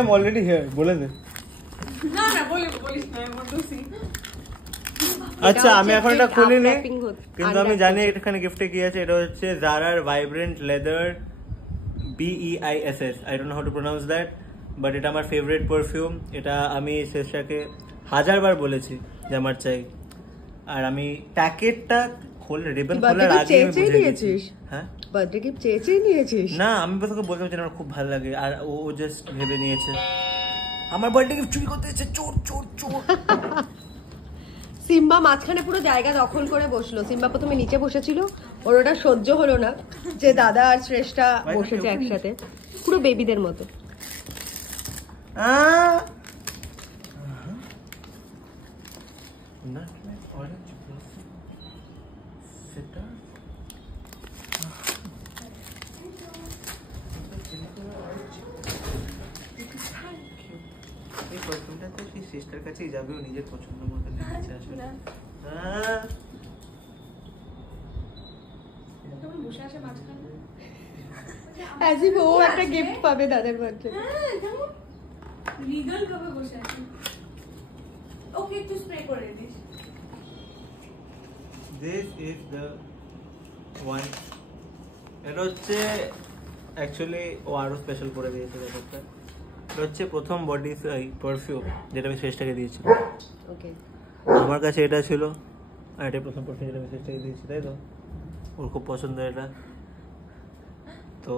I'm already here. बोले दे। ना बोलिस ना I want to see। আচ্ছা আমি এখন এটা খুলি নি কিন্তু আমি জানি এখানে গিফটে কি আছে। এটা হচ্ছে জারার vibrant leather BEISS। I don't know how to pronounce that, but এটা আমার ফেভারিট পারফিউম। এটা আমি শেষটাকে 1000 বার বলেছি যে আমার চাই। আর আমি প্যাকেটটা খুলে রিবন খোলার আগে আমি বুঝে গেছি। হ্যাঁ বার্থডে গিফট চেয়ে নিয়েছিস? না আমি তোকে বলতে চাই আমার খুব ভালো লাগে আর ও জাস্ট ভেবে নিয়েছে আমার বার্থডে গিফট চুরি করতে এসেছে। চোর চোর চোর। সিম্বা মাঝখানে পুরো জায়গা দখল করে বসলো। সিম্বা প্রথমে নিচে বসেছিল, ওর ওটা সহ্য হলো না যে দাদা আর শ্রেষ্ঠা বসেছে একসাথে পুরো বেবিদের মতো। এই পারফিউমটা তো সেই সিস্টার কাছেই যাবে, ও নিজের পছন্দ মতো নিয়েছে আসলে। তুমি বসে আছে মাঝখানে অ্যাজ ইফ ও একটা গিফট পাবে দাদার বার্থডে। হ্যাঁ যেমন লিগ্যাল ভাবে বসে আছে। ওকে একটু স্প্রে করে this. This is the one. এটা হচ্ছে অ্যাকচুয়ালি ও আরো স্পেশাল করে দিয়েছে ব্যাপারটা। এটা হচ্ছে প্রথম বডি পারফিউম যেটা আমি শেষটাকে দিয়েছি। ওকে আমার কাছে এটা ছিল আর এটা প্রথম পারফিউম যেটা আমি শেষটাকে দিয়েছি, তাই তো ওর খুব পছন্দ এটা। তো